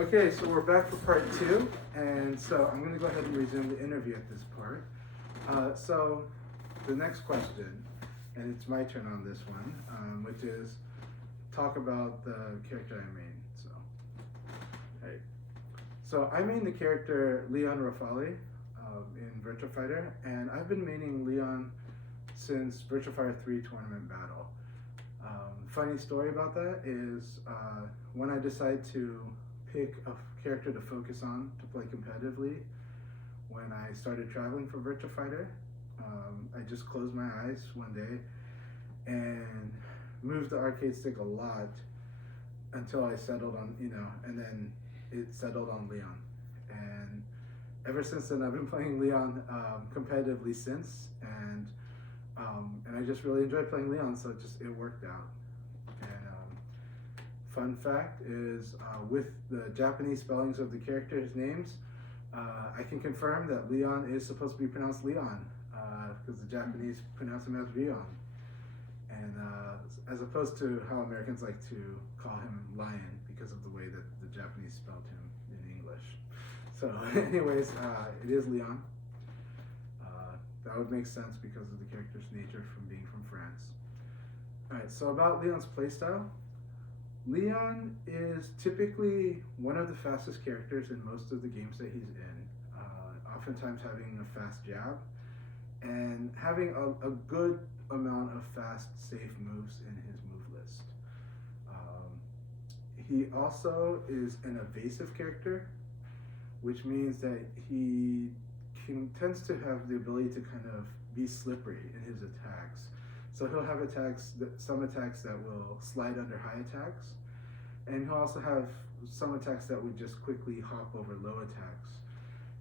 Okay, so we're back for part two, and so I'm going to go ahead and resume the interview at this part. So the next question, and it's my turn on this one, which is talk about the character I made. Hey. So I made the character Leon Rafali in Virtua Fighter, and I've been maining Leon since Virtua Fighter 3 Tournament Battle. Funny story about that is when I decided to pick a character to focus on to play competitively, when I started traveling for Virtua Fighter, I just closed my eyes one day and moved the arcade stick a lot until I settled on, and then it settled on Leon. And ever since then, I've been playing Leon competitively since, and I just really enjoyed playing Leon, so it worked out. And fun fact is, with the Japanese spellings of the characters' names, I can confirm that Leon is supposed to be pronounced Leon, because the Japanese pronounce him as Leon. And as opposed to how Americans like to call him Lion because of the way that the Japanese spelled him in English. So anyways, it is Leon. That would make sense because of the character's nature from being from France. Alright, so about Leon's playstyle. Leon is typically one of the fastest characters in most of the games that he's in, oftentimes having a fast jab and having a good amount of fast, safe moves in his move list. He also is an evasive character, which means that he tends to have the ability to kind of be slippery in his attacks. So he'll have some attacks that will slide under high attacks, and he'll also have some attacks that would just quickly hop over low attacks.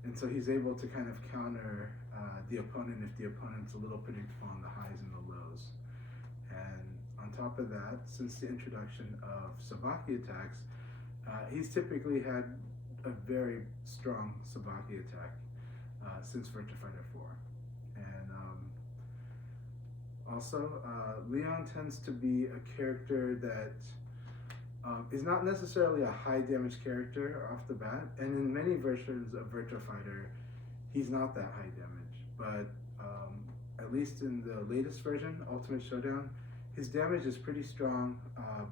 And so he's able to kind of counter the opponent if the opponent's a little predictable on the highs and the lows. And on top of that, since the introduction of Sabaki attacks, he's typically had a very strong Sabaki attack since Virtua Fighter 4. And also, Leon tends to be a character that is not necessarily a high damage character off the bat, and in many versions of Virtua Fighter, he's not that high damage. But at least in the latest version, Ultimate Showdown, his damage is pretty strong,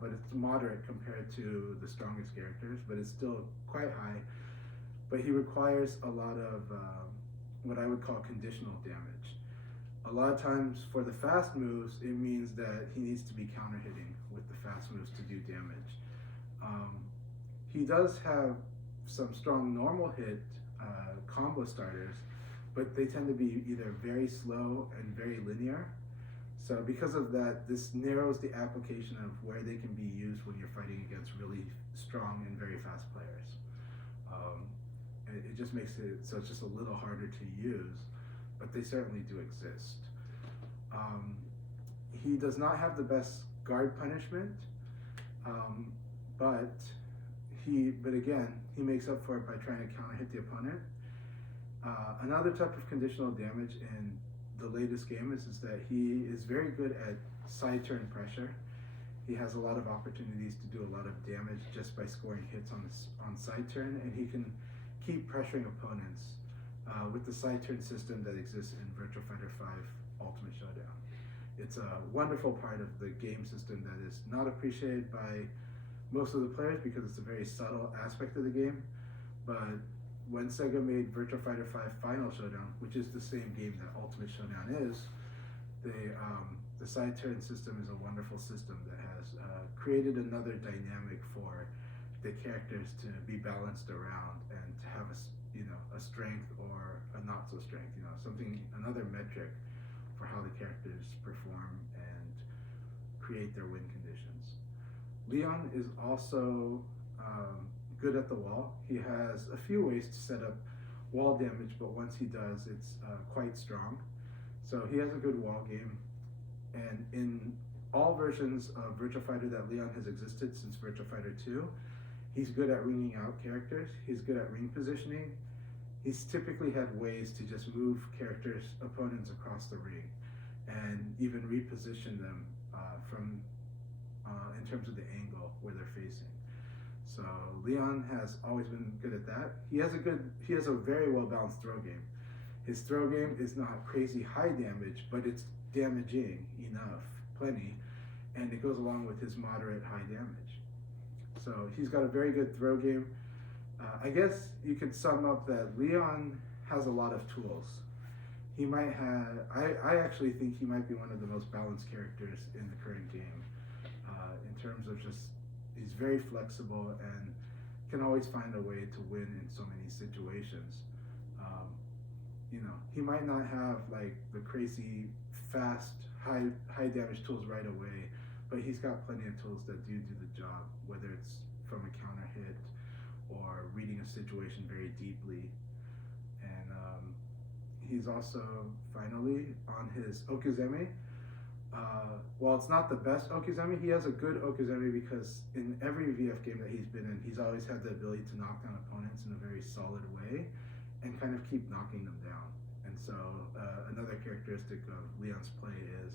but it's moderate compared to the strongest characters, but it's still quite high. But he requires a lot of what I would call conditional damage. A lot of times for the fast moves, it means that he needs to be counter hitting with the fast moves to do damage. He does have some strong normal hit combo starters, but they tend to be either very slow and very linear. So because of that, this narrows the application of where they can be used when you're fighting against really strong and very fast players. It just makes it so it's just a little harder to use, but they certainly do exist. He does not have the best guard punishment, but again, he makes up for it by trying to counter hit the opponent. Another type of conditional damage in the latest game is that he is very good at side turn pressure. He has a lot of opportunities to do a lot of damage just by scoring hits on side turn, and he can keep pressuring opponents with the side turn system that exists in Virtua Fighter 5 Ultimate Showdown. It's a wonderful part of the game system that is not appreciated by most of the players because it's a very subtle aspect of the game. But when Sega made Virtua Fighter 5 Final Showdown, which is the same game that Ultimate Showdown is, the side turn system is a wonderful system that has created another dynamic for the characters to be balanced around and to have a strength or a not so strength, another metric for how the characters perform and create their win conditions. Leon is also good at the wall. He has a few ways to set up wall damage, but once he does, it's quite strong. So he has a good wall game, and in all versions of Virtua Fighter that Leon has existed since Virtua Fighter 2, he's good at ringing out characters, he's good at ring positioning. He's typically had ways to just move opponents across the ring, and even reposition them in terms of the angle where they're facing. So Leon has always been good at that. He has a very well balanced throw game. His throw game is not crazy high damage, but it's damaging enough, plenty, and it goes along with his moderate high damage. So he's got a very good throw game. I guess you could sum up that Leon has a lot of tools. He might have, I actually think he might be one of the most balanced characters in the current game. In terms of just, he's very flexible and can always find a way to win in so many situations. You know, he might not have like the crazy fast, high damage tools right away, but he's got plenty of tools that do the job, whether it's from a counter hit or reading a situation very deeply. And he's also finally on his Okuzeme. While it's not the best Okuzeme, he has a good Okuzeme because in every VF game that he's been in, he's always had the ability to knock down opponents in a very solid way and kind of keep knocking them down. And so another characteristic of Leon's play is,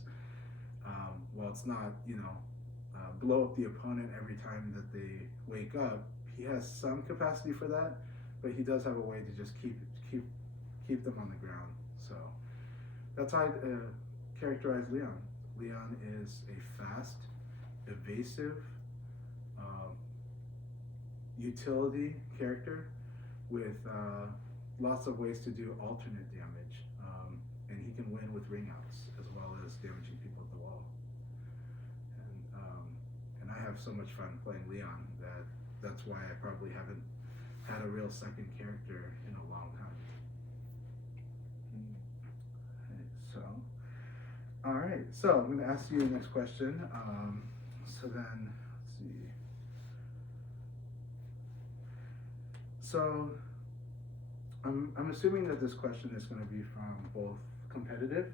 while it's not, blow up the opponent every time that they wake up, he has some capacity for that, but he does have a way to just keep them on the ground. So that's how I characterize Leon. Leon is a fast, evasive, utility character with lots of ways to do alternate damage, and he can win with ring outs as well as damaging people at the wall. And I have so much fun playing Leon that's why I probably haven't had a real second character in a long time. All right, so I'm going to ask you the next question. So then, let's see. So I'm assuming that this question is going to be from both competitive,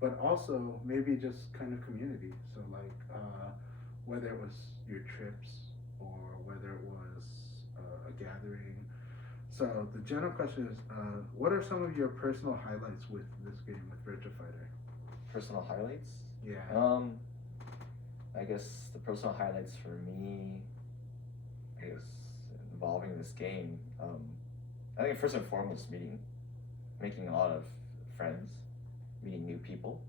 but also maybe just kind of community. So like whether it was your trips or whether it was a gathering. So the general question is, what are some of your personal highlights with this game, with Virtua Fighter? Personal highlights? Yeah. I guess the personal highlights for me, I guess, involving this game, I think first and foremost making a lot of friends, meeting new people.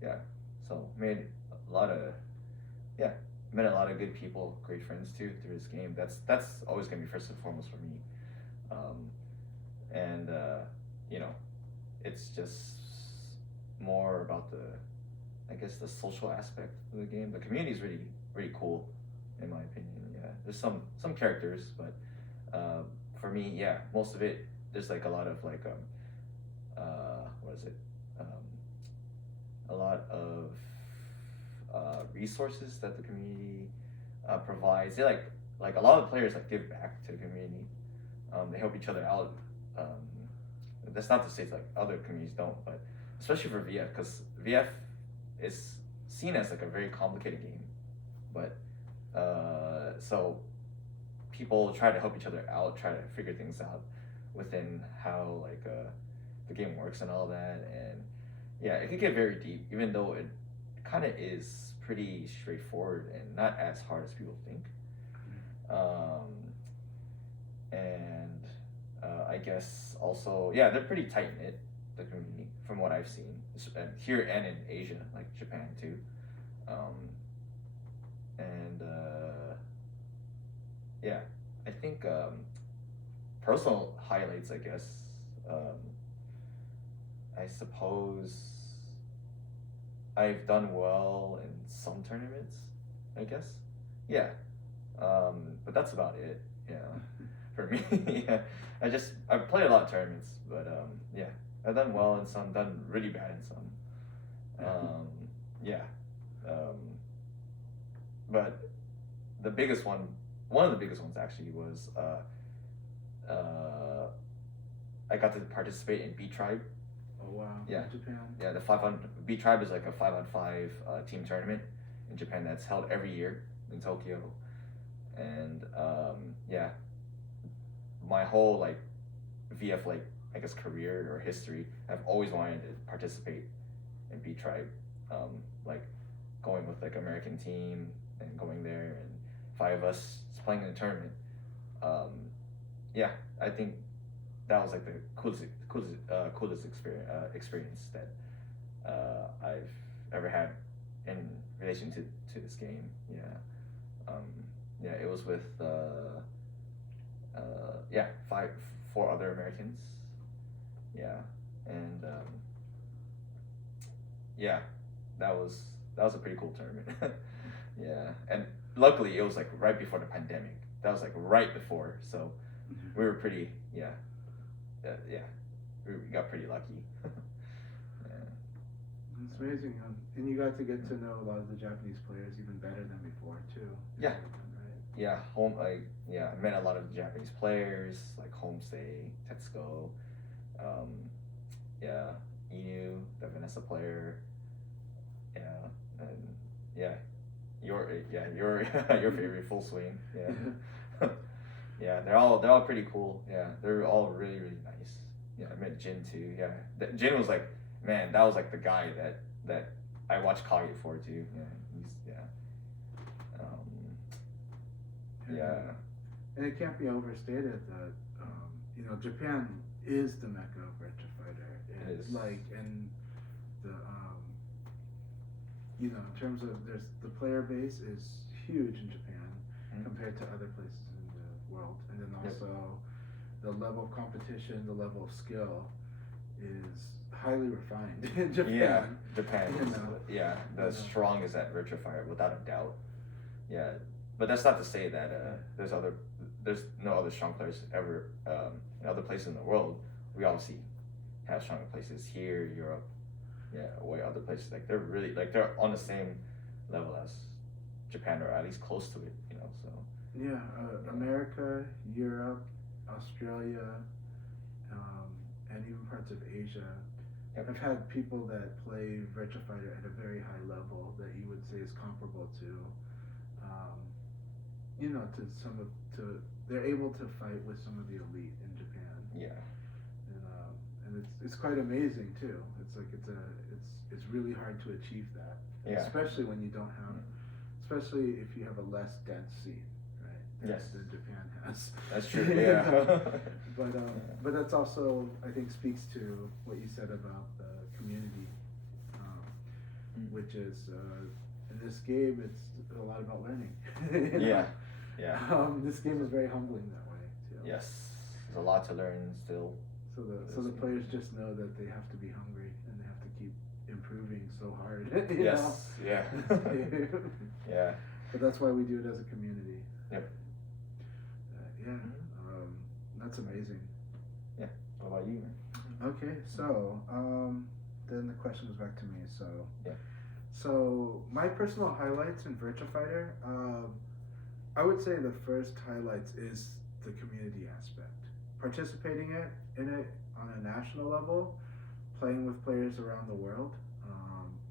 Yeah. So met a lot of good people, great friends too through this game. That's always gonna be first and foremost for me. It's just more about the social aspect of the game. The community is really, really cool, in my opinion. Yeah, there's some characters, but for me, yeah, most of it, there's like a lot of like a lot of resources that the community provides. They like a lot of the players like give back to the community. They help each other out. That's not to say it's like other communities don't, but especially for VF, because VF is seen as like a very complicated game, but so people try to help each other out, try to figure things out within how like the game works and all that. And yeah, it can get very deep, even though it kind of is pretty straightforward and not as hard as people think. I guess also, yeah, they're pretty tight knit, the community, from what I've seen, here and in Asia, like Japan too. Yeah, I think personal highlights, I guess, I suppose I've done well in some tournaments, I guess. Yeah, but that's about it. Yeah, for me. Yeah, I play a lot of tournaments, but yeah, I've done well in some, done really bad in some. Yeah, but the biggest one of the biggest ones actually was I got to participate in B Tribe. Oh wow! Yeah, in Japan. Yeah, the 500 B Tribe is like a 5-on-5 team tournament in Japan that's held every year in Tokyo, and yeah, my whole like VF like I guess career or history, I've always wanted to participate in B Tribe, like going with like American team and going there and 5 of us playing in the tournament. um, yeah, I think that was like the coolest experience that I've ever had in relation to this game. Yeah, yeah, it was with yeah, four other Americans. Yeah, and yeah, that was a pretty cool tournament. Yeah, and luckily it was like right before the pandemic. That was like right before, so we were pretty yeah, we got pretty lucky. Yeah. It's amazing, and you got to get to know a lot of the Japanese players even better than before too. Yeah. Right? Yeah, I met a lot of Japanese players like Homestay, Tetsuko, yeah, Inu, the Vanessa player, yeah, and yeah, your your favorite Full Swing, yeah. Yeah, they're all pretty cool. Yeah, they're all really nice. Yeah, I met Jin too. Yeah, Jin was like, man, that was like the guy that I watched Kage for too. Yeah, yeah. And it can't be overstated that you know, Japan is the mecca of Virtua Fighter. It is. Like, and the you know, in terms of the player base is huge in Japan compared to other places in the world, and then also the level of competition, the level of skill is highly refined in Japan. Yeah, Japan you is know. the strongest at Virtua Fighter without a doubt. Yeah, but that's not to say that there's no other strong players ever in other places in the world. We obviously have stronger places here, Europe, yeah, or other places. Like they're really like they're on the same level as Japan or at least close to it. You know, so. Yeah, America, Europe, Australia, and even parts of Asia. Yep. I've had people that play Virtua Fighter at a very high level that you would say is comparable to, you know, they're able to fight with some of the elite in Japan. Yeah. And it's quite amazing too. It's like it's really hard to achieve that, especially when you don't have, especially if you have a less dense scene. Yes. Than Japan has. That's true. Yeah. But that's also, I think, speaks to what you said about the community, which is in this game it's a lot about learning. Yeah. Yeah. This game is very humbling that way too. Yes. There's a lot to learn still. So the players just know that they have to be hungry and they have to keep improving so hard. Yes. Know? Yeah. Yeah. But that's why we do it as a community. Yep. Yeah, that's amazing. Yeah. What about you, man? Okay, so then the question was back to me. So yeah. So my personal highlights in Virtua Fighter, I would say the first highlights is the community aspect. Participating in it on a national level, playing with players around the world.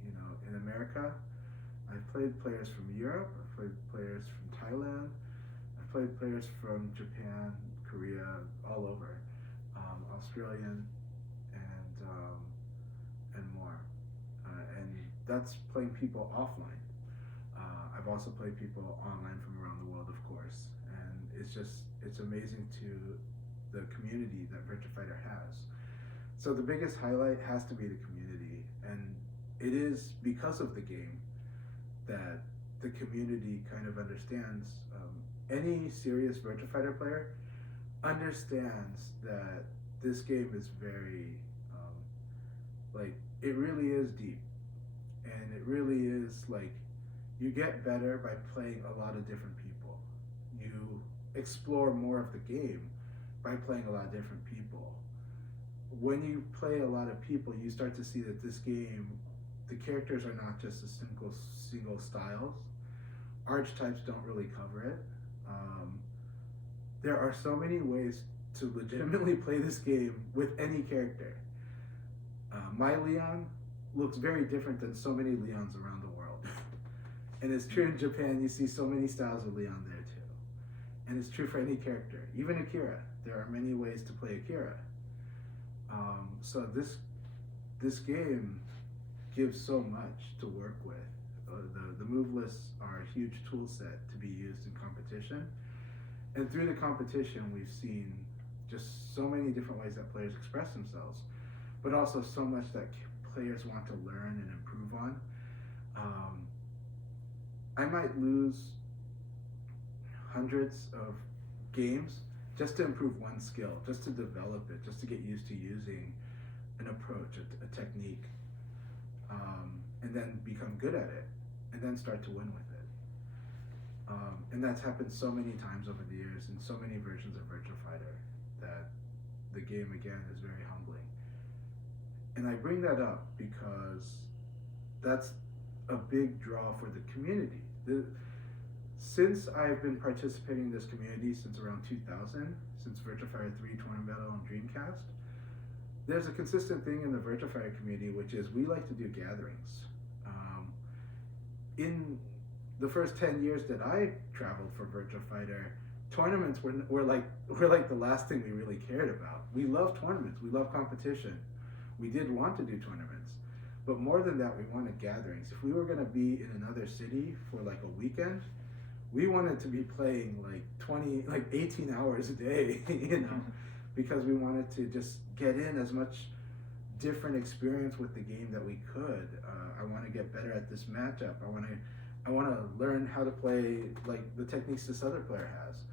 You know, in America, I've played players from Europe. I've played players from Thailand. Played players from Japan, Korea, all over, Australian, and more, and that's playing people offline. I've also played people online from around the world, of course, and it's amazing to the community that Virtua Fighter has. So the biggest highlight has to be the community, and it is because of the game that the community kind of understands. Any serious Virtua Fighter player understands that this game is very, like, it really is deep. And it really is, like, you get better by playing a lot of different people. You explore more of the game by playing a lot of different people. When you play a lot of people, you start to see that this game, the characters are not just a single styles. Archetypes don't really cover it. There are so many ways to legitimately play this game with any character. My Leon looks very different than so many Leons around the world. And it's true in Japan, you see so many styles of Leon there too. And it's true for any character, even Akira. There are many ways to play Akira. So this game gives so much to work with. The move lists are a huge tool set to be used in competition. And through the competition, we've seen just so many different ways that players express themselves, but also so much that players want to learn and improve on. I might lose hundreds of games just to improve one skill, just to develop it, just to get used to using an approach, a technique, and then become good at it, and then start to win with it. And that's happened so many times over the years in so many versions of Virtua Fighter that the game, again, is very humbling. And I bring that up because that's a big draw for the community. Since I've been participating in this community since around 2000, since Virtua Fighter 3 Tournament Battle on Dreamcast, there's a consistent thing in the Virtua Fighter community, which is we like to do gatherings. In the first 10 years that I traveled for Virtua Fighter, tournaments were like the last thing we really cared about. We love tournaments, we love competition. We did want to do tournaments, but more than that, we wanted gatherings. If we were going to be in another city for like a weekend, we wanted to be playing like 18 hours a day, you know, because we wanted to just get in as much different experience with the game that we could. I want to get better at this matchup. I want to learn how to play like the techniques this other player has.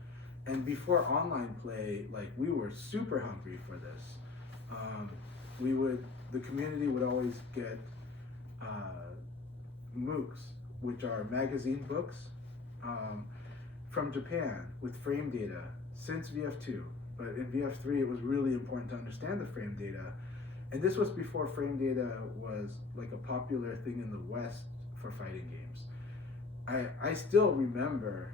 And before online play, like we were super hungry for this. The community would always get MOOCs, which are magazine books from Japan with frame data since VF2. But in VF3, it was really important to understand the frame data. And this was before frame data was like a popular thing in the West for fighting games. I still remember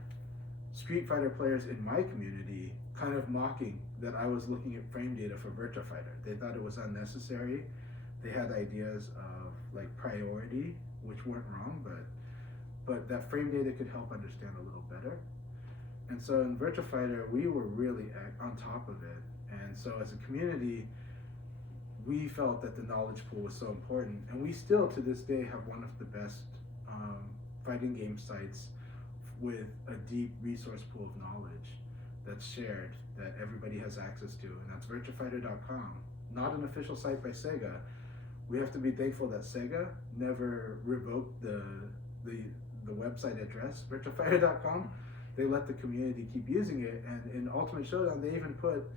Street Fighter players in my community kind of mocking that I was looking at frame data for Virtua Fighter. They thought it was unnecessary. They had ideas of like priority, which weren't wrong, but that frame data could help understand a little better. And so in Virtua Fighter, we were really on top of it. And so as a community, we felt that the knowledge pool was so important. And we still, to this day, have one of the best fighting game sites with a deep resource pool of knowledge that's shared, that everybody has access to, and that's virtuafighter.com. Not an official site by Sega. We have to be thankful that Sega never revoked the website address, virtuafighter.com. They let the community keep using it, and in Ultimate Showdown, they even put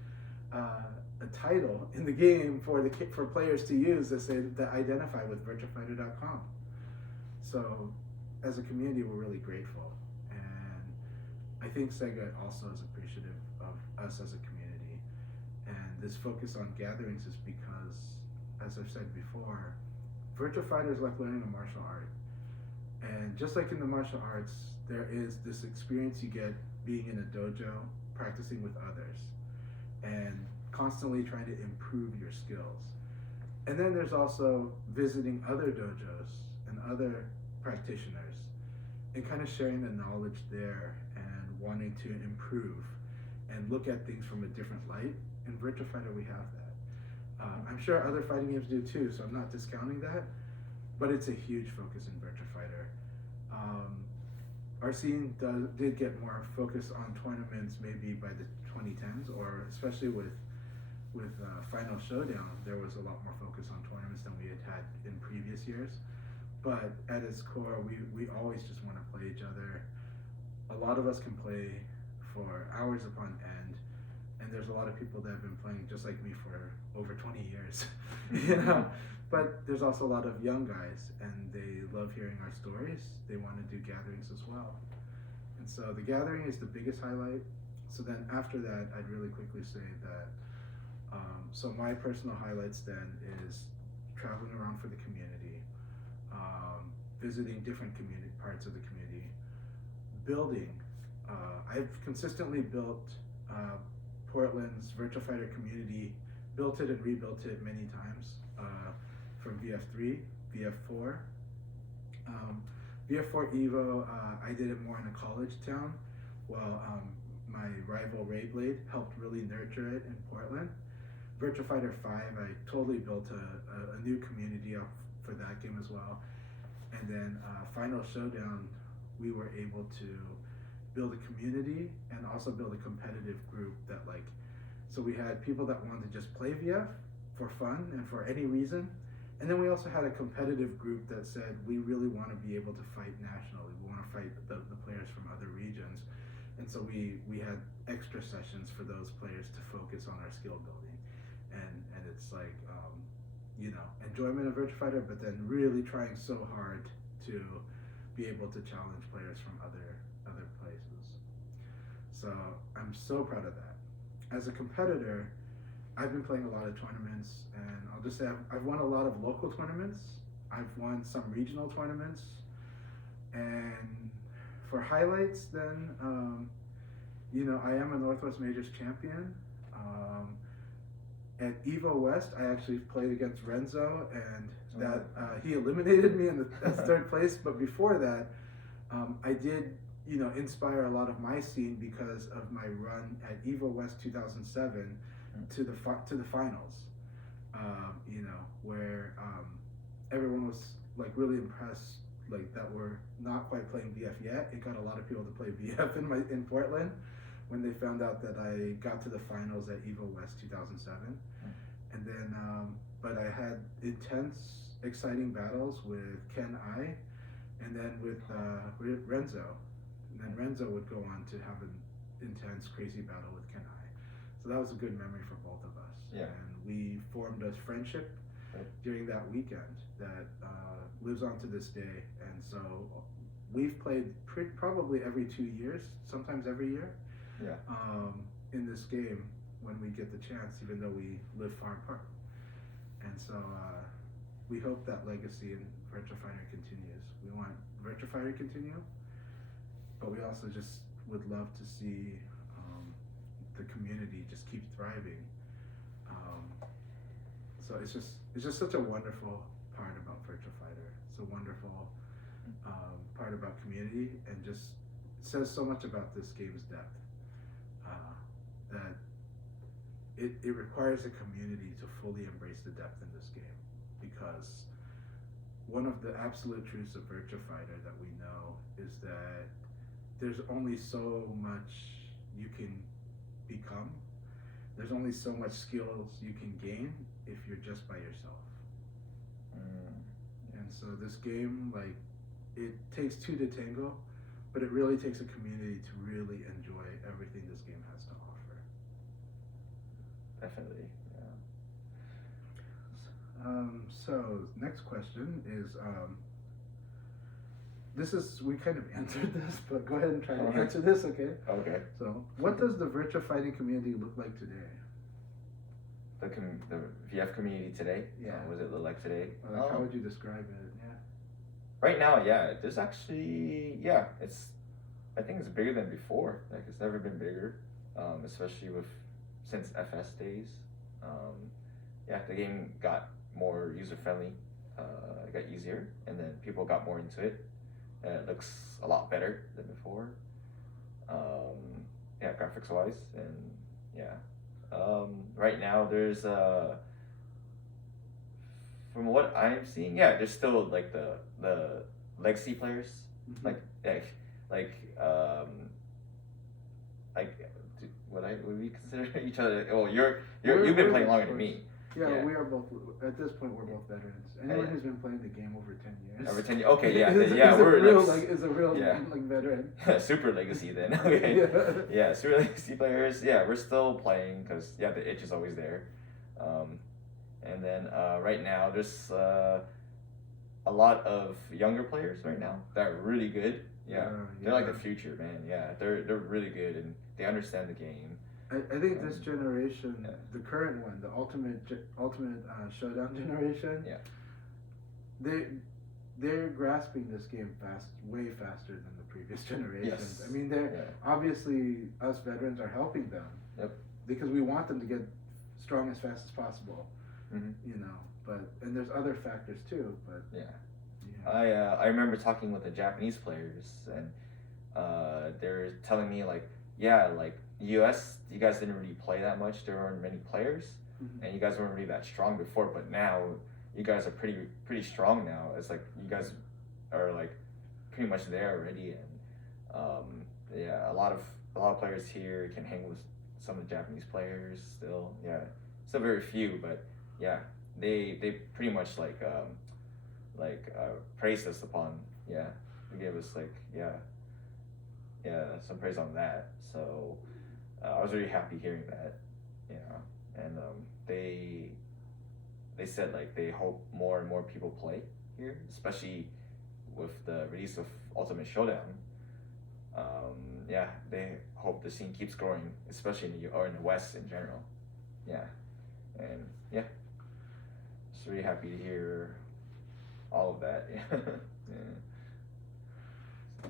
a title in the game for players to use that identify with virtuafighter.com. So, as a community, we're really grateful, and I think Sega also is appreciative of us as a community. And this focus on gatherings is because, as I've said before, Virtua Fighter is like learning a martial art. And just like in the martial arts, there is this experience you get being in a dojo, practicing with others, and constantly trying to improve your skills. And then there's also visiting other dojos and other practitioners and kind of sharing the knowledge there and wanting to improve and look at things from a different light. In Virtua Fighter, we have that. I'm sure other fighting games do too, so I'm not discounting that, but it's a huge focus in Virtua Fighter. Our scene did get more focus on tournaments maybe by the 2010s, or especially with Final Showdown, there was a lot more focus on tournaments than we had in previous years. But at its core, we always just want to play each other. A lot of us can play for hours upon end, and there's a lot of people that have been playing just like me for over 20 years, you know. But there's also a lot of young guys, and they love hearing our stories. They want to do gatherings as well. And so the gathering is the biggest highlight. So then after that, I'd really quickly say that, so my personal highlights then is traveling around for the community, visiting different community parts of the community, building. I've consistently built Portland's Virtua Fighter community, built it and rebuilt it many times, from VF3, VF4. VF4 Evo, I did it more in a college town, while my rival Rayblade helped really nurture it in Portland. Virtua Fighter 5, I totally built a new community up for that game as well. And then Final Showdown, we were able to build a community and also build a competitive group that like, so we had people that wanted to just play VF for fun and for any reason. And then we also had a competitive group that said, we really want to be able to fight nationally. We want to fight the players from other regions. And so we had extra sessions for those players to focus on our skill building. And it's like, you know, enjoyment of Virtua Fighter, but then really trying so hard to be able to challenge players from other places. So I'm so proud of that. As a competitor, I've been playing a lot of tournaments, and I'll just say I've won a lot of local tournaments. I've won some regional tournaments, and for highlights, then you know, I am a Northwest Majors champion. At Evo West, I actually played against Renzo, and that he eliminated me in that's third place. But before that, I did, you know, inspire a lot of my scene because of my run at Evo West 2007 to the finals. You know, where everyone was like really impressed, like that we're not quite playing VF yet. It got a lot of people to play VF in Portland when they found out that I got to the finals at Evo West 2007. And then, but I had intense, exciting battles with Ken I, and then with Renzo. And then Renzo would go on to have an intense, crazy battle with Ken I. So that was a good memory for both of us. Yeah. And we formed a friendship during that weekend that lives on to this day. And so we've played probably every 2 years, sometimes every year. Yeah. In this game when we get the chance, even though we live far apart. And so we hope that legacy in Virtua Fighter continues. We want Virtua Fighter to continue, but we also just would love to see the community just keep thriving. So it's just such a wonderful part about Virtua Fighter. It's a wonderful part about community, and just says so much about this game's depth. That it requires a community to fully embrace the depth in this game, because one of the absolute truths of Virtua Fighter that we know is that there's only so much you can become. There's only so much skills you can gain if you're just by yourself. And so this game, like, it takes two to tango, but it really takes a community to really enjoy everything this game has to offer. Definitely, yeah. So next question is, we kind of answered this, but go ahead and try to answer this, okay? Okay. So, what does the Virtua Fighting community look like today? The VF community today? Yeah. What does it look like today? How would you describe it? Yeah. Right now, yeah, there's actually, yeah, I think it's bigger than before. Like, it's never been bigger, especially since FS days. Yeah, the game got more user-friendly, it got easier, and then people got more into it, and it looks a lot better than before. Yeah, graphics-wise, and yeah. Right now, there's, from what I'm seeing, yeah, there's still, like, the legacy players, Mm-hmm. Would we consider each other? Well, you've been playing longer than me. Yeah, we are both, at this point, we're both veterans. Anyone who's been playing the game over 10 years. Over 10 years, okay, yeah, is a real veteran. Super legacy then, okay. Yeah, super legacy players, yeah, we're still playing, because, yeah, the itch is always there. And then, right now, there's a lot of younger players right now that are really good. Yeah, they're like the future, man. Yeah, they're really good, and they understand the game. I think this generation, the current one, the ultimate showdown generation, they're grasping this game way faster than the previous generations. Yes. I mean, obviously us veterans are helping them. Yep. Because we want them to get strong as fast as possible. Mm-hmm. You know, and there's other factors too. But I remember talking with the Japanese players, and they're telling me like US, you guys didn't really play that much. There weren't many players, and you guys weren't really that strong before. But now, you guys are pretty strong now. It's like you guys are like pretty much there already, and yeah, a lot of players here can hang with some of the Japanese players still. Yeah, still very few, but yeah, they pretty much praised us upon. Yeah, they gave us some praise on that. So I was really happy hearing that. Yeah, and they said like they hope more and more people play here, especially with the release of Ultimate Showdown. Yeah, they hope the scene keeps growing, especially in the West in general. Yeah, and yeah, just really happy to hear all of that. Yeah, yeah. So,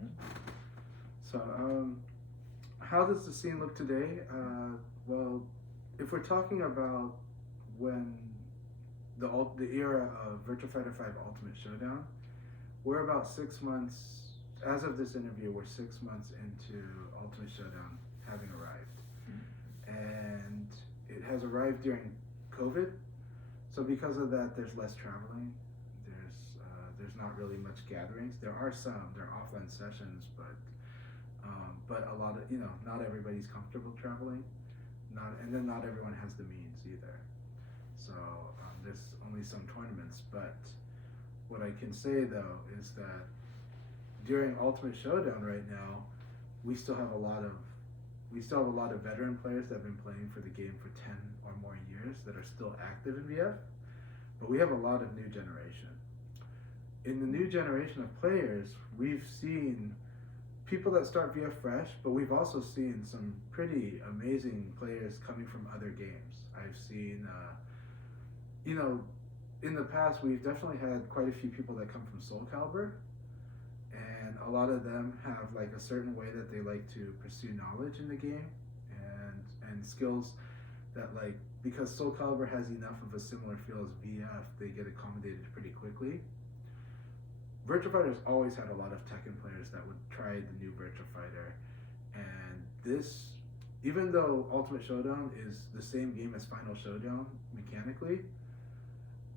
Mhm. so how does the scene look today? Well, if we're talking about when the era of Virtua Fighter 5 Ultimate Showdown, we're about 6 months. As of this interview, we're 6 months into Ultimate Showdown having arrived, and it has arrived during COVID. So because of that, there's less traveling. There's not really much gatherings. There are offline sessions, but a lot of not everybody's comfortable traveling. Not everyone has the means either. So there's only some tournaments. But what I can say though is that during Ultimate Showdown right now, we still have a lot of veteran players that have been playing for the game for 10 or more years that are still active in VF, but we have a lot of new generation. In the new generation of players, we've seen people that start VF fresh, but we've also seen some pretty amazing players coming from other games. I've seen, in the past, we've definitely had quite a few people that come from Soul Calibur, and a lot of them have like a certain way that they like to pursue knowledge in the game and skills that like because Soul Calibur has enough of a similar feel as VF, they get accommodated pretty quickly. Virtua Fighter's always had a lot of Tekken players that would try the new Virtua Fighter, and this, even though Ultimate Showdown is the same game as Final Showdown mechanically,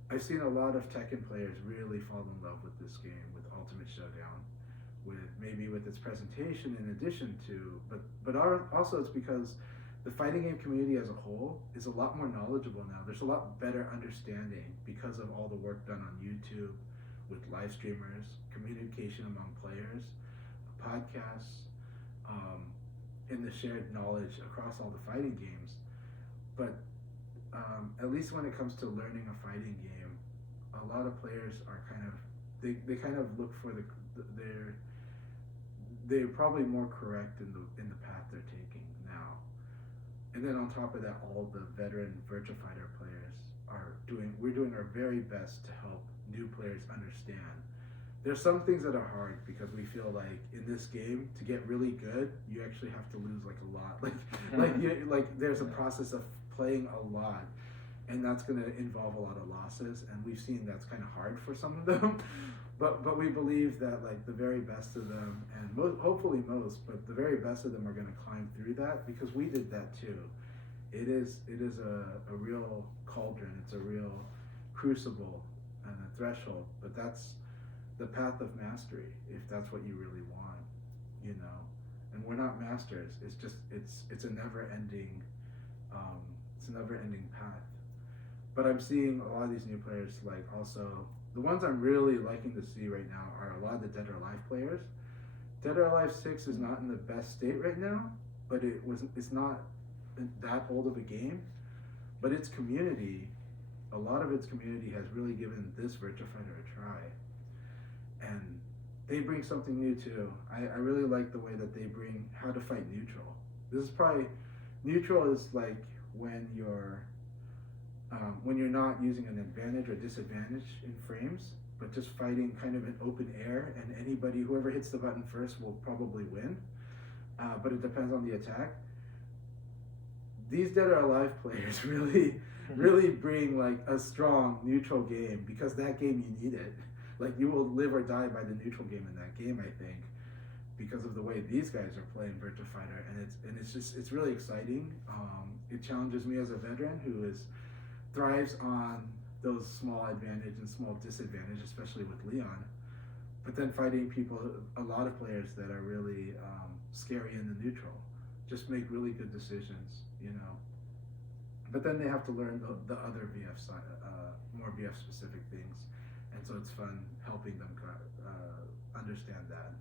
I've seen a lot of Tekken players really fall in love with this game, with Ultimate Showdown, with its presentation in addition to, also it's because the fighting game community as a whole is a lot more knowledgeable now. There's a lot better understanding because of all the work done on YouTube, with live streamers, communication among players, podcasts, and the shared knowledge across all the fighting games. But at least when it comes to learning a fighting game, a lot of players are they kind of look for they're probably more correct in the path they're taking now. And then on top of that, all the veteran Virtua Fighter players we're doing our very best to help new players understand. There's some things that are hard because we feel like in this game to get really good, you actually have to lose like a lot. Like there's a process of playing a lot, and that's going to involve a lot of losses. And we've seen that's kind of hard for some of them, but we believe that like the very best of them, and hopefully most, but the very best of them are going to climb through that because we did that too. It is a real cauldron. It's a real crucible and a threshold, but that's the path of mastery if that's what you really want, and we're not masters. It's just it's a never-ending path. But I'm seeing a lot of these new players, like also the ones I'm really liking to see right now are a lot of the Dead or Alive players. Dead or Alive 6 is not in the best state right now, but it's not that old of a game, but its community, a lot of its community has really given this Virtua Fighter a try, and they bring something new too. I really like the way that they bring how to fight neutral. This is probably, neutral is like when you're not using an advantage or disadvantage in frames, but just fighting kind of in open air, and whoever hits the button first will probably win, but it depends on the attack. These Dead or Alive players really bring like a strong neutral game, because that game you need it. Like you will live or die by the neutral game in that game, I think, because of the way these guys are playing Virtua Fighter, and it's really exciting. It challenges me as a veteran who thrives on those small advantage and small disadvantage, especially with Leon. but then fighting people, a lot of players that are really scary in the neutral, just make really good decisions, you know. But then they have to learn the other VF side, more VF specific things, and so it's fun helping them understand that.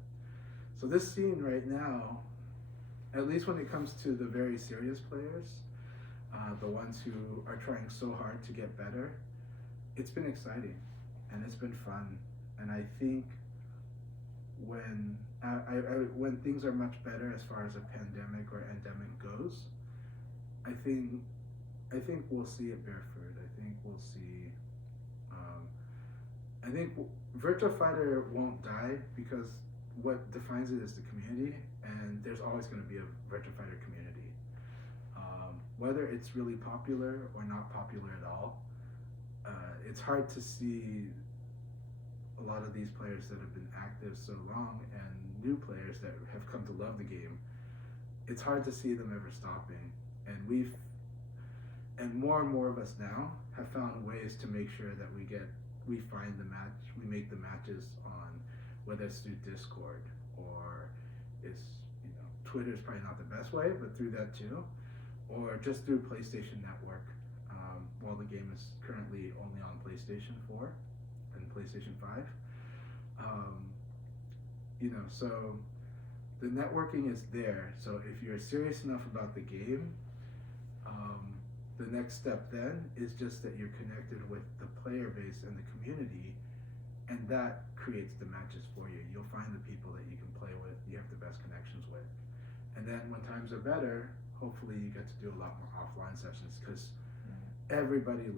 So this scene right now, at least when it comes to the very serious players, the ones who are trying so hard to get better, it's been exciting and it's been fun. And I think when when things are much better as far as a pandemic or endemic goes, I think we'll see it bear fruit. I think we'll see. I think Virtua Fighter won't die because what defines it is the community, and there's always going to be a Virtua Fighter community. Whether it's really popular or not popular at all, it's hard to see a lot of these players that have been active so long and new players that have come to love the game. It's hard to see them ever stopping, and more and more of us now have found ways to make sure that we find the match, we make the matches on, whether it's through Discord or it's, you know, Twitter is probably not the best way, but through that too, or just through PlayStation Network. While the game is currently only on PlayStation 4 and PlayStation 5, you know, so the networking is there. So if you're serious enough about the game, the next step then is just that you're connected with the player base and the community, and that creates the matches for you. You'll find the people that you can play with, you have the best connections with. And then when times are better, hopefully you get to do a lot more offline sessions, because everybody that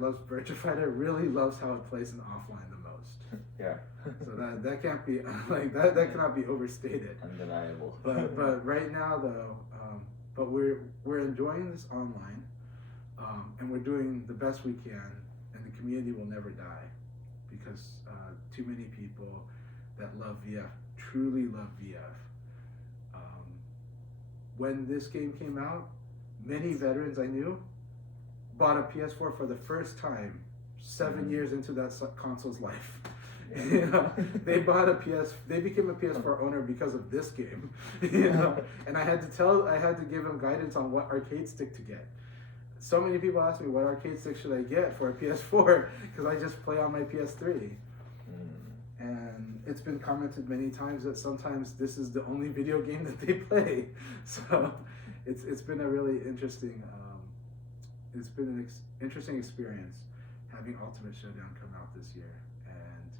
loves Virtua Fighter really loves how it plays in offline the most. Yeah. So that can't be like that cannot be overstated. Undeniable. But right now though, but we're enjoying this online, and we're doing the best we can, and the community will never die, because too many people that love VF truly love VF. When this game came out, many veterans I knew bought a PS4 for the first time 7 years into that console's life. You know, they became a PS4 owner because of this game. You know, and I had to give them guidance on what arcade stick to get. So many people ask me, what arcade stick should I get for a PS4? Because I just play on my PS3. And it's been commented many times that sometimes this is the only video game that they play. So it's been a really interesting, it's been an interesting experience having Ultimate Showdown come out this year, and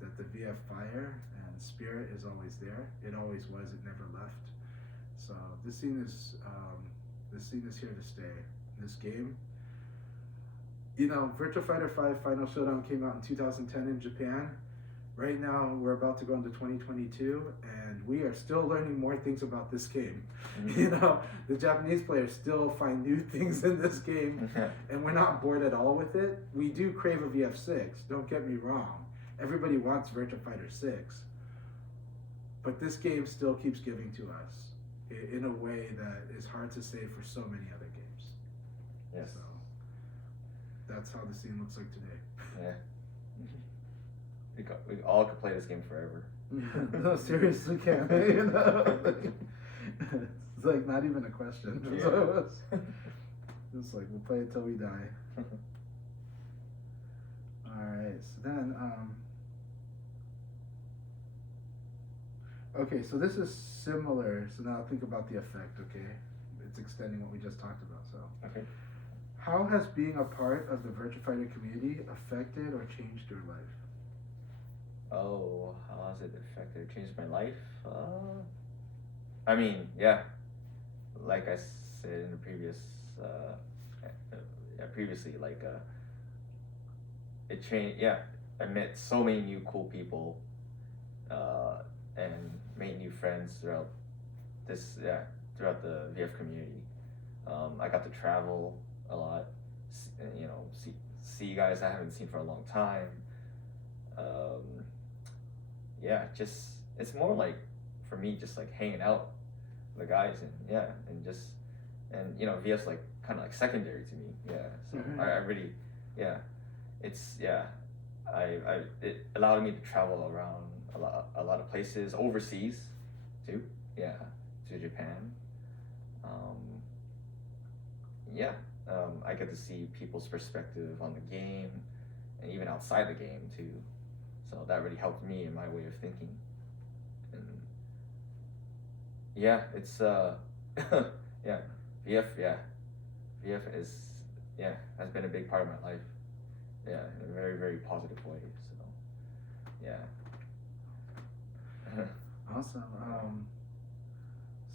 that the VF fire and spirit is always there. It always was. It never left. So this scene is here to stay. This game. You know, Virtua Fighter 5 Final Showdown came out in 2010 in Japan. Right now, we're about to go into 2022, and we are still learning more things about this game. You know, the Japanese players still find new things in this game, and we're not bored at all with it. We do crave a VF6, don't get me wrong. Everybody wants Virtua Fighter 6. But this game still keeps giving to us in a way that is hard to say for so many other games. Yes. So, that's how the scene looks like today. Yeah. We all could play this game forever. No, seriously, can't we? You know? It's like not even a question. Yeah. So it's like we'll play it till we die. Alright, so then okay, so this is similar. So now think about the effect, okay? It's extending what we just talked about, so. Okay. How has being a part of the Virtua Fighter community affected or changed your life? Oh, how has it affected or changed my life? I mean, yeah, like I said in the previous, previously, like, it changed, yeah, I met so many new cool people, and made new friends throughout the VF community. I got to travel a lot, you know, see guys I haven't seen for a long time. Yeah, just it's more like for me just like hanging out with the guys, and yeah, and you know, VF's like kind of like secondary to me. Yeah, so I really, yeah, it's it allowed me to travel around a lot of places overseas too. Yeah, to Japan. Um, yeah, I get to see people's perspective on the game and even outside the game too. So that really helped me in my way of thinking. And yeah, it's yeah, VF yeah, VF is has been a big part of my life. Yeah, in a very very positive way. So yeah. Awesome.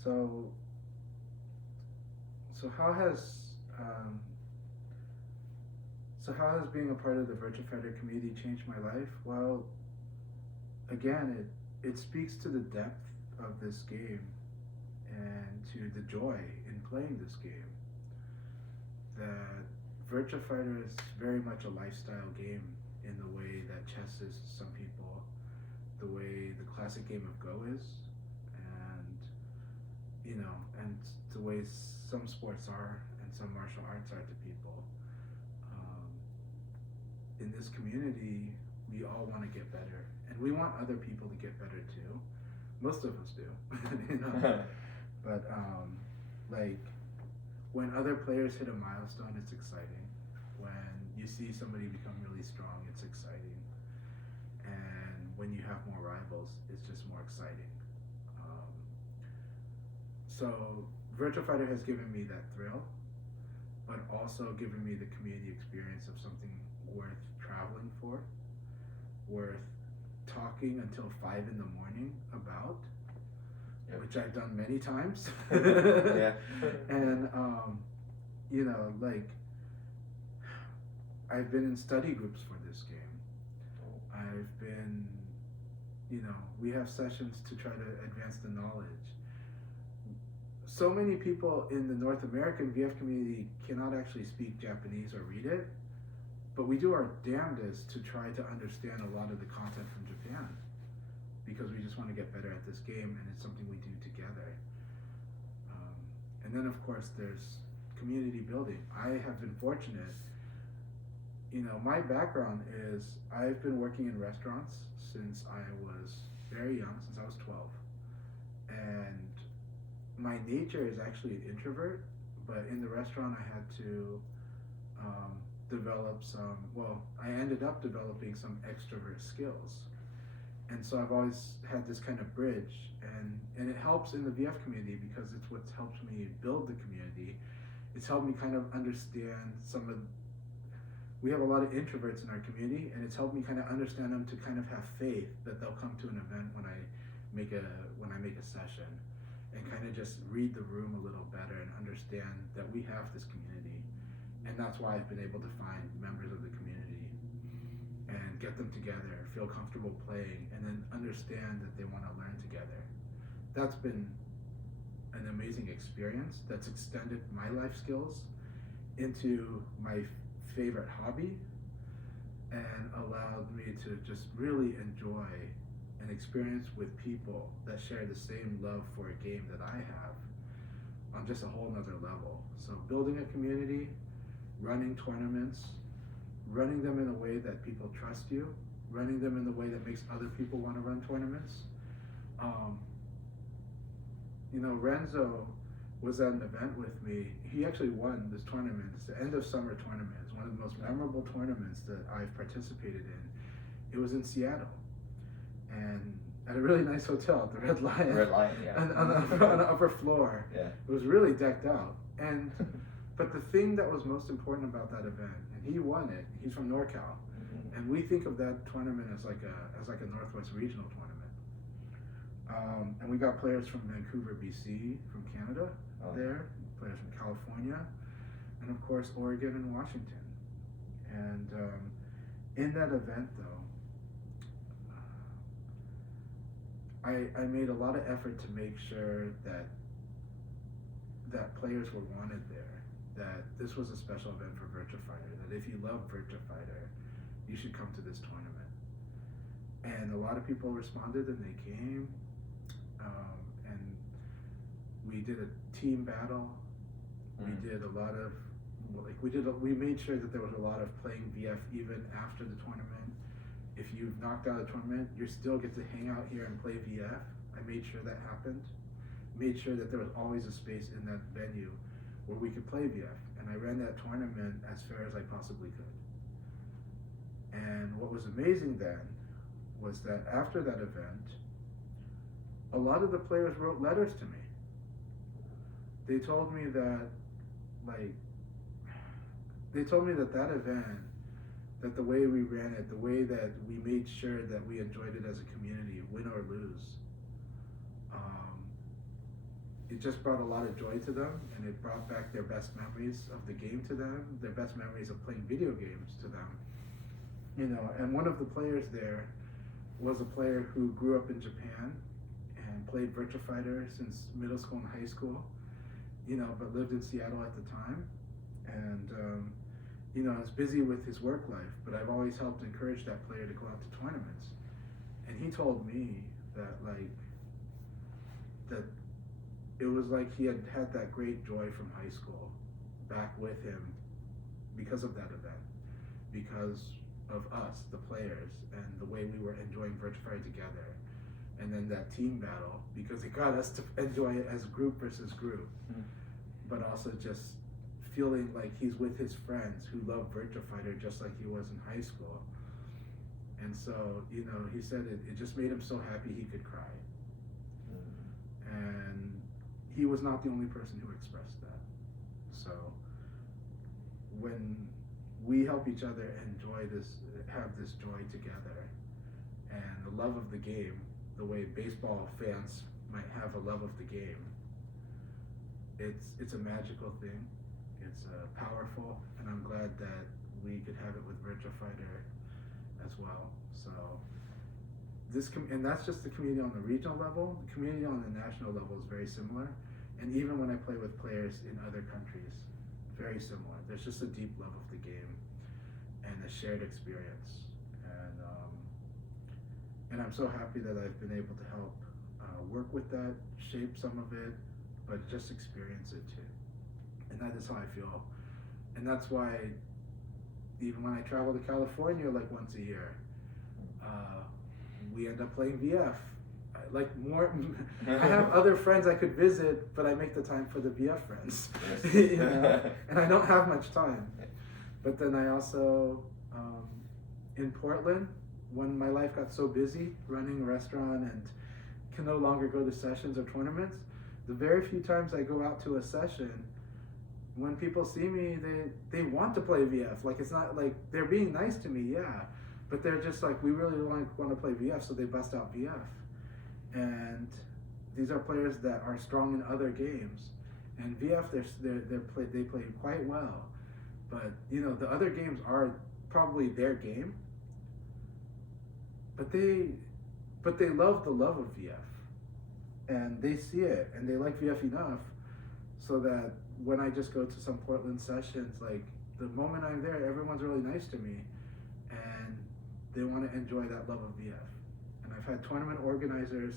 So so how has um, so how has being a part of the Virtua Fighter community changed my life? Well, again, it speaks to the depth of this game and to the joy in playing this game. That Virtua Fighter is very much a lifestyle game in the way that chess is to some people, the way the classic game of Go is, and and the way some sports are and some martial arts are to people. In this community, we all want to get better, and we want other people to get better too. Most of us do, But like when other players hit a milestone, it's exciting. When you see somebody become really strong, it's exciting. And when you have more rivals, it's just more exciting. Um, so Virtua Fighter has given me that thrill, but also given me the community experience of something worth traveling for, worth talking until 5 in the morning about, which I've done many times. Yeah. And like I've been in study groups for this game. I've been, we have sessions to try to advance the knowledge. So many people in the North American VF community cannot actually speak Japanese or read it, but we do our damnedest to try to understand a lot of the content from Japan, because we just want to get better at this game, and it's something we do together. And then, of course, there's community building. I have been fortunate. My background is I've been working in restaurants since I was very young, since I was 12. And my nature is actually an introvert, but in the restaurant I had to develop I ended up developing some extrovert skills. And so I've always had this kind of bridge, and it helps in the VF community because it's what's helped me build the community. It's helped me kind of understand we have a lot of introverts in our community, and it's helped me kind of understand them, to kind of have faith that they'll come to an event when I make a session, and kind of just read the room a little better and understand that we have this community. And that's why I've been able to find members of the community and get them together, feel comfortable playing, and then understand that they want to learn together. That's been an amazing experience that's extended my life skills into my favorite hobby and allowed me to just really enjoy an experience with people that share the same love for a game that I have on just a whole nother level. So building a community, running tournaments, running them in a way that people trust you, running them in the way that makes other people want to run tournaments. Renzo was at an event with me. He actually won this tournament. It's the end of summer tournament. It's one of the most memorable tournaments that I've participated in. It was in Seattle, and at a really nice hotel, the Red Lion. Red Lion, yeah. on the upper floor. Yeah. It was really decked out. But the thing that was most important about that event, and he won it. He's from NorCal, and we think of that tournament as like a Northwest Regional tournament. And we got players from Vancouver, BC, from Canada there, players from California, and of course Oregon and Washington. And in that event, though, I made a lot of effort to make sure that players were wanted there, that this was a special event for Virtua Fighter, that if you love Virtua Fighter, you should come to this tournament. And a lot of people responded, and they came. And we did a team battle. We did a lot of, we made sure that there was a lot of playing VF even after the tournament. if you've knocked out a tournament, you still get to hang out here and play VF. I made sure that happened. Made sure that there was always a space in that venue where we could play VF. And I ran that tournament as fair as I possibly could. And what was amazing then was that after that event, a lot of the players wrote letters to me. They told me that, that event, that the way we ran it, the way that we made sure that we enjoyed it as a community, win or lose, it just brought a lot of joy to them, and it brought back their best memories of the game to them, their best memories of playing video games to them. You know, and one of the players there was a player who grew up in Japan and played Virtua Fighter since middle school and high school, you know, but lived in Seattle at the time. And, you know, is busy with his work life, but I've always helped encourage that player to go out to tournaments. And he told me that, that it was like he had had that great joy from high school back with him because of that event, because of us, the players, and the way we were enjoying Virtua Fighter together. And then that team battle, because it got us to enjoy it as group versus group, but also just feeling like he's with his friends who love Virtua Fighter just like he was in high school. And so, you know, he said it just made him so happy he could cry. And he was not the only person who expressed that. So when we help each other enjoy this, have this joy together, and the love of the game, the way baseball fans might have a love of the game, it's a magical thing. It's powerful, and I'm glad that we could have it with Virtua Fighter as well. So and that's just the community on the regional level. The community on the national level is very similar, and even when I play with players in other countries, very similar. There's just a deep love of the game and a shared experience, and I'm so happy that I've been able to help work with that, shape some of it, but just experience it too. And that is how I feel. And that's why even when I travel to California like once a year, we end up playing VF. I have other friends I could visit, but I make the time for the VF friends. You know? And I don't have much time. But then I also, in Portland, when my life got so busy running a restaurant and can no longer go to sessions or tournaments, the very few times I go out to a session, when people see me, they want to play VF. Like, it's not like they're being nice to me, yeah, but they're just like, we really want to play VF, so they bust out VF. And these are players that are strong in other games, and VF they play quite well, but you know, the other games are probably their game, but they love the love of VF, and they see it, and they like VF enough so that when I just go to some Portland sessions, like, the moment I'm there, everyone's really nice to me, and they want to enjoy that love of VF. And I've had tournament organizers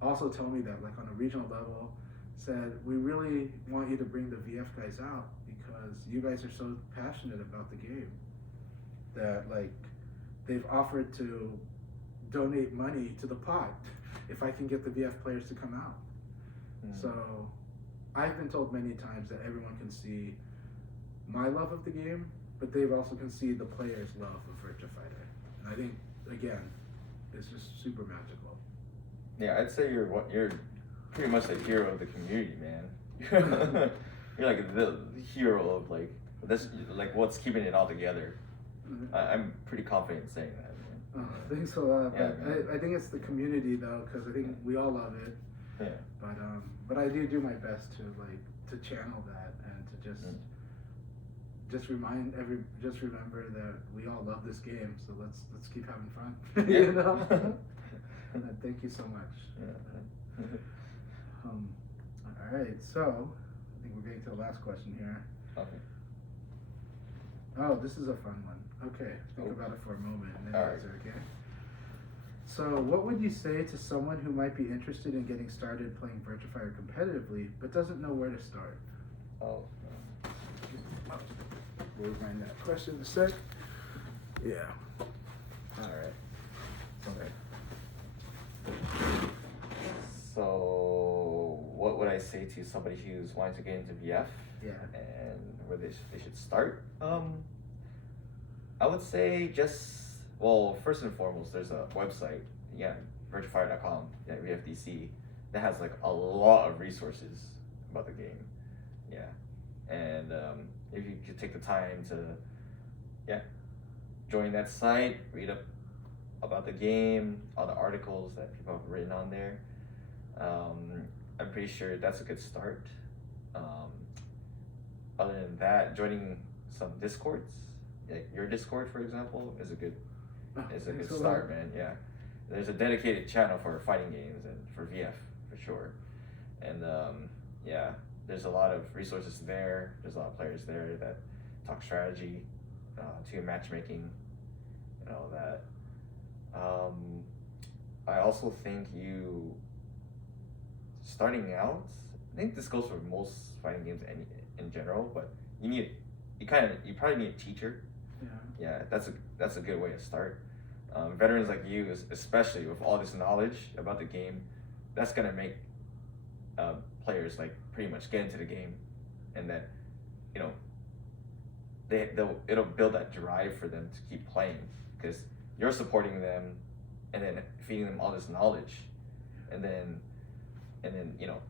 also tell me that, like, on a regional level, said, we really want you to bring the VF guys out because you guys are so passionate about the game that, like, they've offered to donate money to the pot if I can get the VF players to come out. So I've been told many times that everyone can see my love of the game, but they've also can see the players' love of Virtua Fighter. And I think, again, it's just super magical. Yeah, I'd say you're pretty much the hero of the community, man. You're like the hero of like what's keeping it all together. I'm pretty confident in saying that. Oh, thanks a lot. Yeah, I think it's the community though, because I think we all love it. Yeah. But I do my best to channel that and to just remember that we all love this game. So let's keep having fun. Yeah. You know. Thank you so much. Yeah. All right, so I think we're getting to the last question here. Okay. Oh, this is a fun one. Okay, think about it for a moment and then answer, okay? So, what would you say to someone who might be interested in getting started playing Virtua Fighter competitively, but doesn't know where to start? Oh. We'll find that question in a sec. Yeah. All right. Okay. So, what would I say to somebody who's wanting to get into VF? Yeah. And where they should start? I would say first and foremost, there's a website, virtuafire.com, VFDC, that has like a lot of resources about the game. Yeah. And if you could take the time to, join that site, read up about the game, all the articles that people have written on there. I'm pretty sure that's a good start. Other than that, joining some discords, like your Discord, for example, is a good start, man. Yeah, there's a dedicated channel for fighting games and for VF for sure, and there's a lot of resources there. There's a lot of players there that talk strategy, to matchmaking, and all that. I also think starting out, I think this goes for most fighting games in general, but you probably need a teacher. Yeah, that's a good way to start. Veterans like you, especially with all this knowledge about the game, that's gonna make players like pretty much get into the game, and that it'll build that drive for them to keep playing because you're supporting them, and then feeding them all this knowledge, and then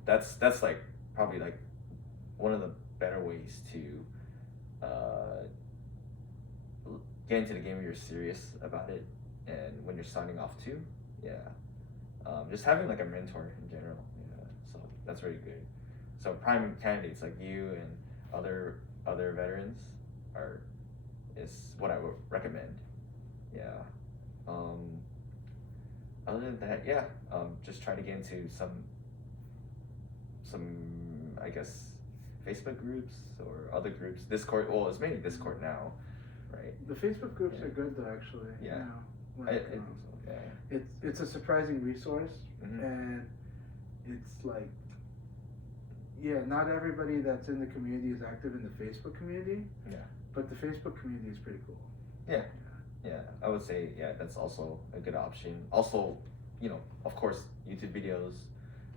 that's like probably like one of the better ways to get into the game if you're serious about it, and when you're signing off too. Just having like a mentor in general, so that's very good. So prime candidates like you and other veterans is what I would recommend. Other than that, just try to get into some I guess Facebook groups or other groups. Discord, well, it's mainly Discord now, right? The Facebook groups are good though, actually. Yeah. I think so. Yeah. It's a surprising resource, and it's like, not everybody that's in the community is active in the Facebook community. Yeah. But the Facebook community is pretty cool. Yeah. Yeah, I would say that's also a good option. Also, of course, YouTube videos,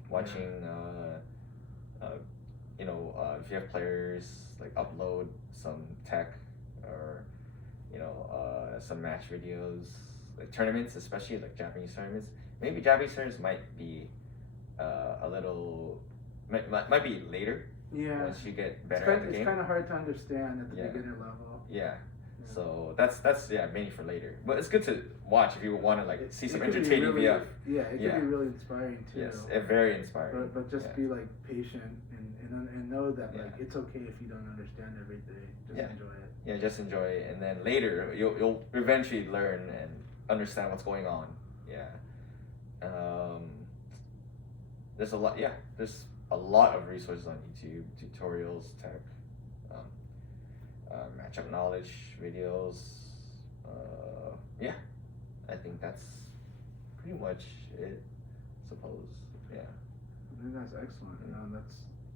watching, if you have players, like upload some tech or, some match videos, like tournaments, especially like Japanese tournaments. Maybe Japanese tournaments might be might be later. Yeah. Once you get better at the game. It's kind of hard to understand at the beginner level. Yeah. So that's mainly for later, but it's good to watch if you want to like see some entertaining VF. Yeah, it can be really inspiring too. Yes, very inspiring. But just be like patient and know that like it's okay if you don't understand everything. Just enjoy it. Yeah, just enjoy it, and then later you'll eventually learn and understand what's going on. There's a lot. There's a lot of resources on YouTube, tutorials, tech. Matchup knowledge videos. I think that's pretty much it. Suppose. Yeah. I think that's excellent.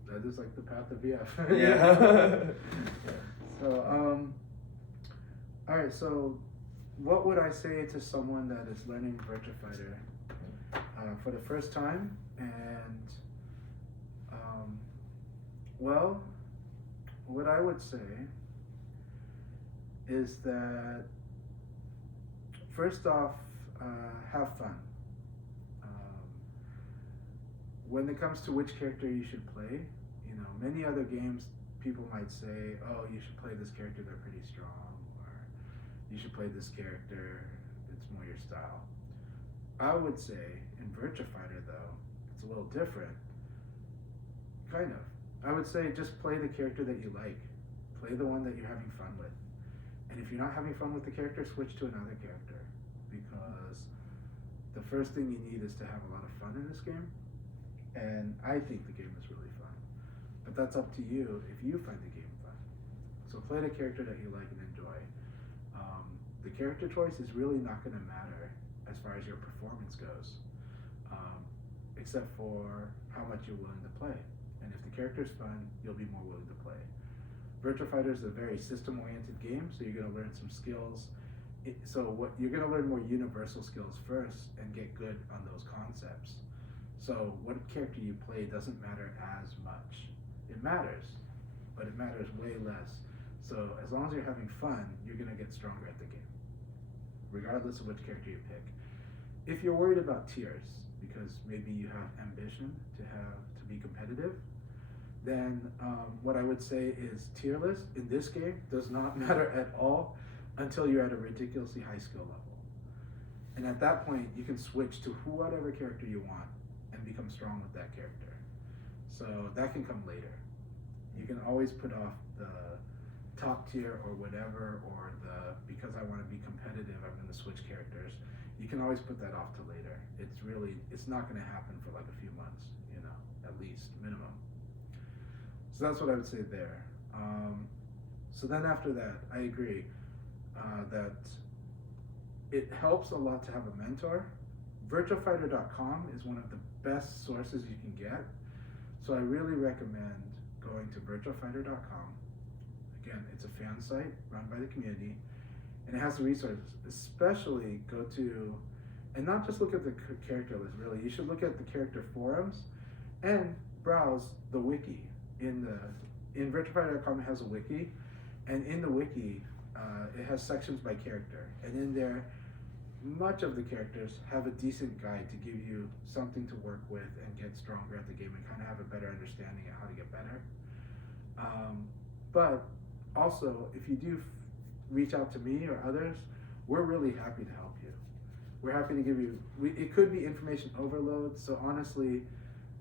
That is like the path of VF. Yeah. So all right. So, what would I say to someone that is learning Virtua Fighter for the first time? And well, what I would say is that first off, have fun. When it comes to which character you should play, many other games people might say, oh, you should play this character, they're pretty strong, or you should play this character, it's more your style. I would say in Virtua Fighter though, it's a little different. Kind of. I would say just play the character that you like. Play the one that you're having fun with. And if you're not having fun with the character, switch to another character. Because the first thing you need is to have a lot of fun in this game. And I think the game is really fun. But that's up to you if you find the game fun. So play the character that you like and enjoy. The character choice is really not going to matter as far as your performance goes. Except for how much you're willing to play. And if the character's fun, you'll be more willing to play. Virtua Fighter is a very system-oriented game, so you're going to learn some skills So what you're gonna learn more universal skills first and get good on those concepts. So what character you play doesn't matter as much. It matters, but it matters way less. So as long as you're having fun, you're gonna get stronger at the game, regardless of which character you pick. If you're worried about tiers, because maybe you have ambition to be competitive, then what I would say is tier list in this game does not matter at all until you're at a ridiculously high skill level. And at that point, you can switch to whatever character you want and become strong with that character. So that can come later. You can always put off the top tier or whatever, or because I want to be competitive, I'm going to switch characters. You can always put that off to later. It's not going to happen for like a few months, at least, minimum. So that's what I would say there. So then after that, I agree that it helps a lot to have a mentor. VirtuaFighter.com is one of the best sources you can get. So I really recommend going to VirtuaFighter.com. Again, it's a fan site run by the community, and it has the resources. Especially go to, and not just look at the character list, really. You should look at the character forums and browse the wiki. In VirtuaFighter.com, it has a wiki, and in the wiki, it has sections by character. And in there, much of the characters have a decent guide to give you something to work with and get stronger at the game and kind of have a better understanding of how to get better. But also, if you do reach out to me or others, we're really happy to help you. We're happy to give you, it could be information overload, so honestly,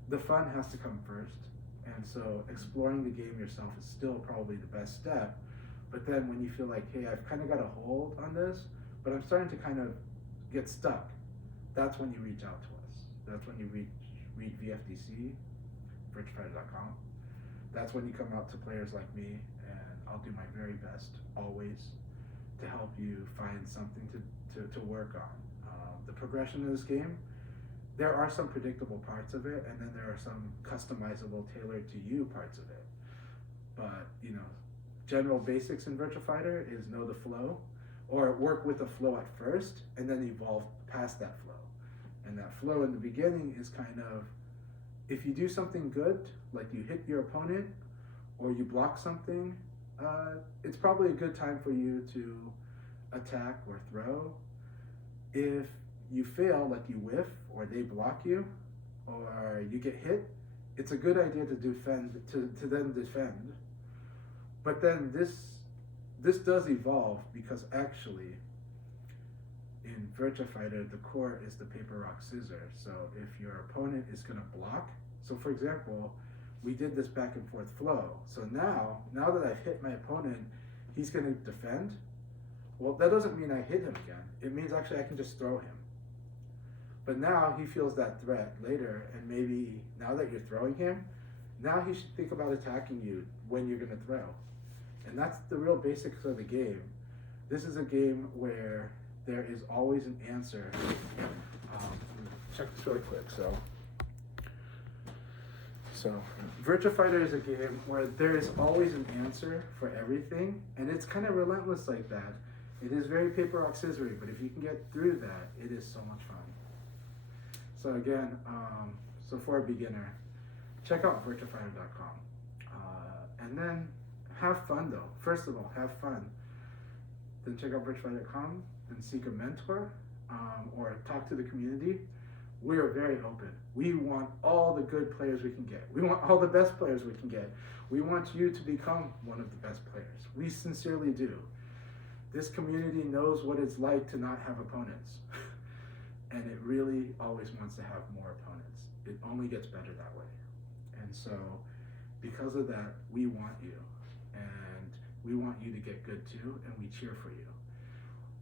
the fun has to come first. And so exploring the game yourself is still probably the best step. But then when you feel like, hey, I've kind of got a hold on this, but I'm starting to kind of get stuck, that's when you reach out to us. That's when you read VFDC, VirtuaFighter.com. That's when you come out to players like me, and I'll do my very best, always, to help you find something to work on. The progression of this game, there are some predictable parts of it, and then there are some customizable, tailored to you parts of it. But, general basics in Virtua Fighter is know the flow, or work with the flow at first, and then evolve past that flow. And that flow in the beginning is kind of, if you do something good, like you hit your opponent, or you block something, it's probably a good time for you to attack or throw. If you fail, like you whiff, or they block you, or you get hit, it's a good idea to defend, to then defend. But then this does evolve, because actually in Virtua Fighter, the core is the paper, rock, scissors. So if your opponent is going to block, so for example, we did this back and forth flow. So now that I've hit my opponent, he's going to defend. Well, that doesn't mean I hit him again. It means actually I can just throw him. But now he feels that threat later, and maybe now that you're throwing him, now he should think about attacking you when you're going to throw. And that's the real basics of the game. This is a game where there is always an answer. Check this really quick. So Virtua Fighter is a game where there is always an answer for everything, and it's kind of relentless like that. It is very paper, rock, scissors, but if you can get through that, it is so much fun. So again, so for a beginner, check out VirtuaFighter.com. And then have fun though. First of all, have fun. Then check out VirtuaFighter.com and seek a mentor, or talk to the community. We are very open. We want all the good players we can get. We want all the best players we can get. We want you to become one of the best players. We sincerely do. This community knows what it's like to not have opponents. And it really always wants to have more opponents. It only gets better that way. And so, because of that, we want you. And we want you to get good too, and we cheer for you.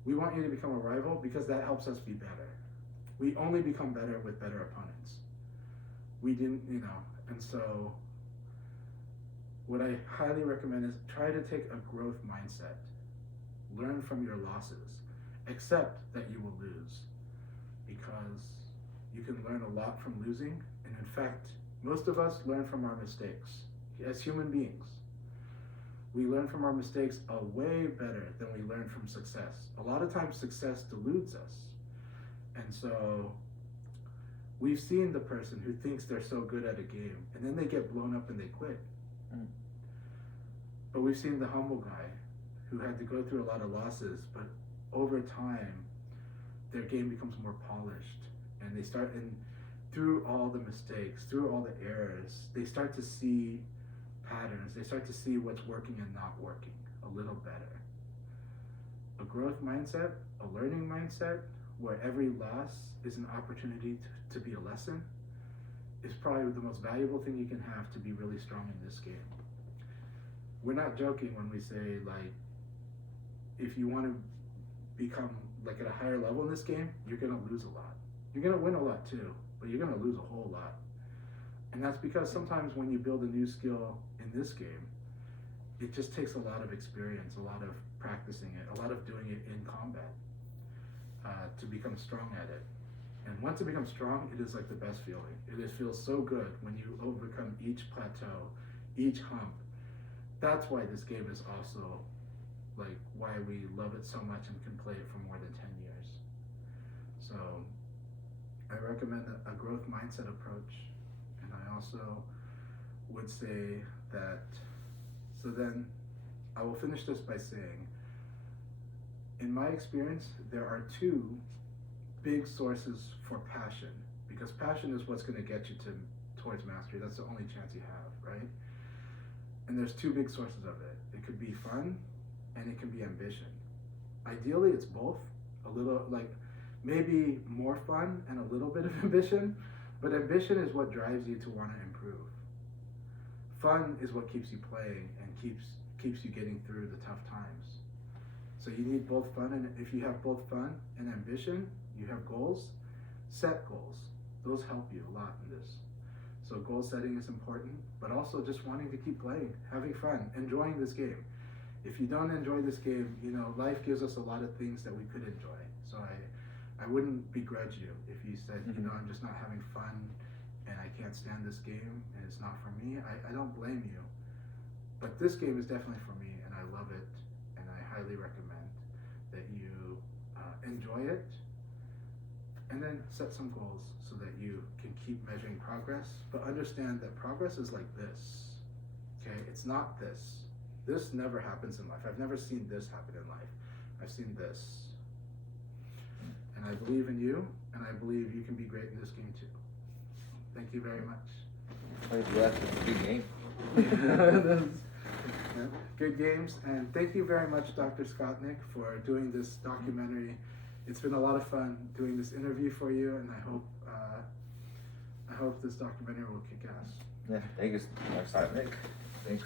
We want you to become a rival because that helps us be better. We only become better with better opponents. We didn't, and so what I highly recommend is try to take a growth mindset. Learn from your losses. Accept that you will lose, because you can learn a lot from losing. And in fact, most of us learn from our mistakes as human beings. We learn from our mistakes way better than we learn from success. A lot of times success deludes us. And so we've seen the person who thinks they're so good at a game and then they get blown up and they quit. Mm. But we've seen the humble guy who had to go through a lot of losses, but over time their game becomes more polished, and they start, and through all the mistakes, through all the errors, they start to see patterns, they start to see what's working and not working a little better. A growth mindset, a learning mindset, where every loss is an opportunity to be a lesson, is probably the most valuable thing you can have to be really strong in this game. We're not joking when we say, like, if you want to become like at a higher level in this game, you're gonna lose a lot. You're gonna win a lot too, but you're gonna lose a whole lot. And that's because sometimes when you build a new skill in this game, it just takes a lot of experience, a lot of practicing it, a lot of doing it in combat to become strong at it. And once it becomes strong, it is like the best feeling. It feels so good when you overcome each plateau, each hump. That's why this game is also like why we love it so much and can play it for more than 10 years. So I recommend a growth mindset approach. And I also would say that, so then I will finish this by saying, in my experience, there are two big sources for passion, because passion is what's going to get you towards mastery. That's the only chance you have, right? And there's two big sources of it. It could be fun and it can be ambition. Ideally, it's both, a little, like maybe more fun and a little bit of ambition, but ambition is what drives you to want to improve. Fun is what keeps you playing and keeps you getting through the tough times. So you need both fun, and if you have both fun and ambition, you have goals, set goals. Those help you a lot in this. So goal setting is important, but also just wanting to keep playing, having fun, enjoying this game. If you don't enjoy this game, you know, life gives us a lot of things that we could enjoy. So I wouldn't begrudge you if you said, you know, I'm just not having fun and I can't stand this game and it's not for me. I don't blame you. But this game is definitely for me, and I love it, and I highly recommend that you enjoy it, and then set some goals so that you can keep measuring progress. But understand that progress is like this, okay? It's not this. This never happens in life. I've never seen this happen in life. I've seen this. And I believe in you, and I believe you can be great in this game too. Thank you very much. Yeah, it's a good game. Yeah, good games, and thank you very much, Dr. SCOTTNIK, for doing this documentary. It's been a lot of fun doing this interview for you, and I hope this documentary will kick ass. Yeah, thank you, Dr. SCOTTNIK. Thanks.